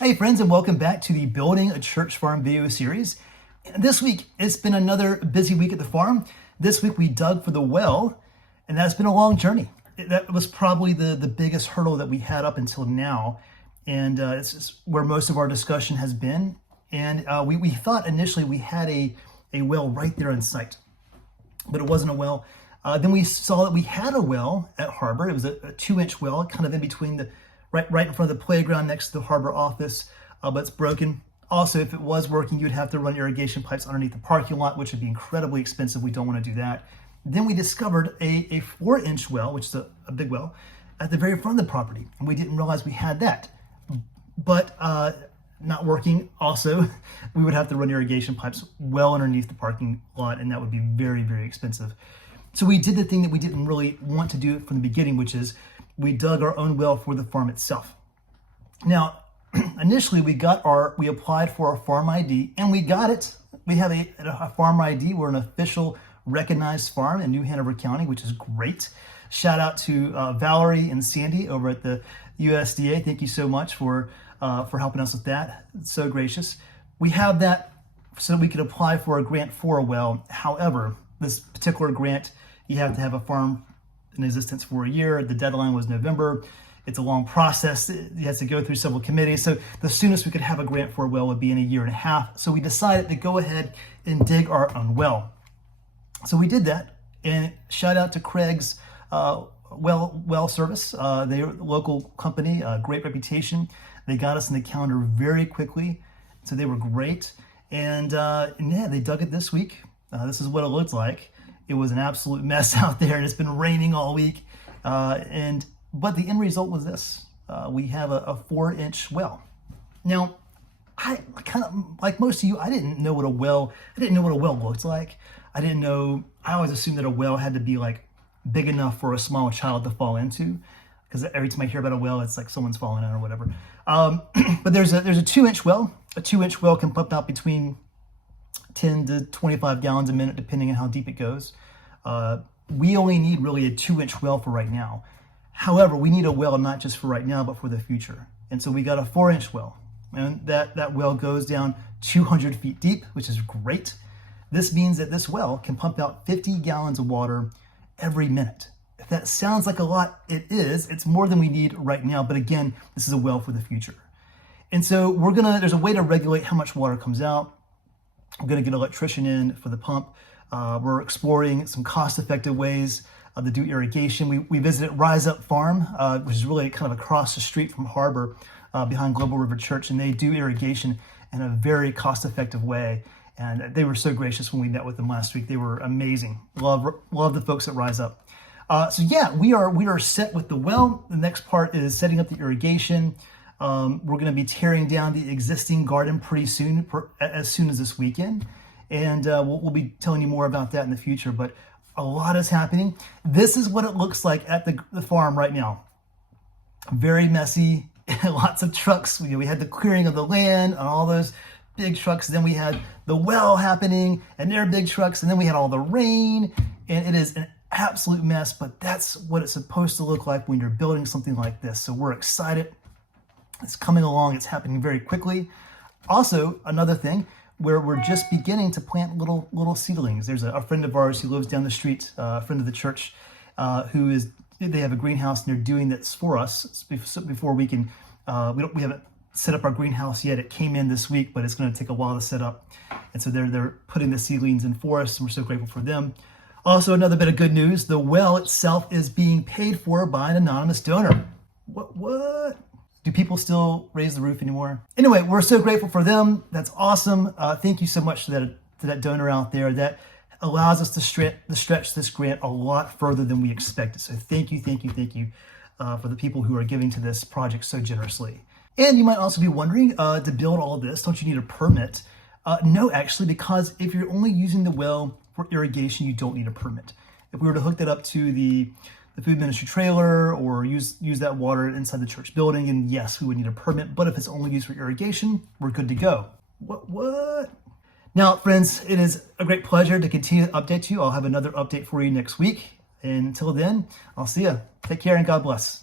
Hey friends, and welcome back to the Building a Church Farm video series. This week, it's been another busy week at the farm. This week we dug for the well, and that's been a long journey. That was probably the biggest hurdle that we had up until now, and it's where most of our discussion has been. And we thought initially we had a well right there in sight, but it wasn't a well. Then we saw that we had a well at Harbor. It was a 2-inch well, kind of in between the right in front of the playground next to the Harbor office, but it's broken. Also, if it was working, you'd have to run irrigation pipes underneath the parking lot, which would be incredibly expensive. We don't want to do that. Then we discovered a 4-inch well, which is a big well, at the very front of the property, and we didn't realize we had that. But not working, also, we would have to run irrigation pipes well underneath the parking lot, and that would be very, very expensive. So we did the thing that we didn't really want to do from the beginning, which is we dug our own well for the farm itself. Now, initially we applied for our farm ID, and we got it. We have a farm ID. We're an official recognized farm in New Hanover County, which is great. Shout out to Valerie and Sandy over at the USDA. Thank you so much for helping us with that. It's so gracious. We have that so we could apply for a grant for a well. However, this particular grant, you have to have a farm in existence for a year. The deadline was November. It's a long process. It has to go through several committees. So the soonest we could have a grant for a well would be in a year and a half. So we decided to go ahead and dig our own well. So we did that, and shout out to Craig's well service. They're a local company, great reputation. They got us in the calendar very quickly, so they were great. And yeah, they dug it this week. This is what it looked like. It was an absolute mess out there, and it's been raining all week. But the end result was this. We have a 4-inch well. Now, I kind of, like most of you, I didn't know what a well looked like. I always assumed that a well had to be like big enough for a small child to fall into, because every time I hear about a well, it's like someone's falling in or whatever. But there's a 2-inch well. A 2-inch well can pump out between 10 to 25 gallons a minute, depending on how deep it goes. We only need really a 2-inch well for right now. However, we need a well not just for right now, but for the future. And so we got a 4-inch well, and that well goes down 200 feet deep, which is great. This means that this well can pump out 50 gallons of water every minute. If that sounds like a lot, it is. It's more than we need right now. But again, this is a well for the future. And so there's a way to regulate how much water comes out. We're going to get an electrician in for the pump. We're exploring some cost-effective ways to do irrigation. We visited Rise Up Farm, which is really kind of across the street from Harbor, behind Global River Church, and they do irrigation in a very cost-effective way. And they were so gracious when we met with them last week. They were amazing. Love the folks at Rise Up. So yeah, we are set with the well. The next part is setting up the irrigation. We're going to be tearing down the existing garden pretty soon, as soon as this weekend. And we'll be telling you more about that in the future. But a lot is happening. This is what it looks like at the farm right now. Very messy, lots of trucks. We had the clearing of the land and all those big trucks. Then we had the well happening and their big trucks. And then we had all the rain. And it is an absolute mess, but that's what it's supposed to look like when you're building something like this. So we're excited. It's coming along. It's happening very quickly. Also, another thing where we're just beginning to plant little seedlings. There's a friend of ours who lives down the street, a friend of the church, they have a greenhouse, and they're doing this for us before we can. We haven't set up our greenhouse yet. It came in this week, but it's going to take a while to set up. And so they're putting the seedlings in for us, and we're so grateful for them. Also, another bit of good news: the well itself is being paid for by an anonymous donor. What? Do people still raise the roof anymore? Anyway, we're so grateful for them. That's awesome. Thank you so much to that donor out there. That allows us to stretch this grant a lot further than we expected. So thank you for the people who are giving to this project so generously. And you might also be wondering, to build all of this, don't you need a permit? No, actually, because if you're only using the well for irrigation, you don't need a permit. If we were to hook that up to the food ministry trailer or use that water inside the church building, and yes, we would need a permit. But if it's only used for irrigation, we're good to go. What? Now, friends, it is a great pleasure to continue to update you. I'll have another update for you next week. And until then, I'll see you. Take care and God bless.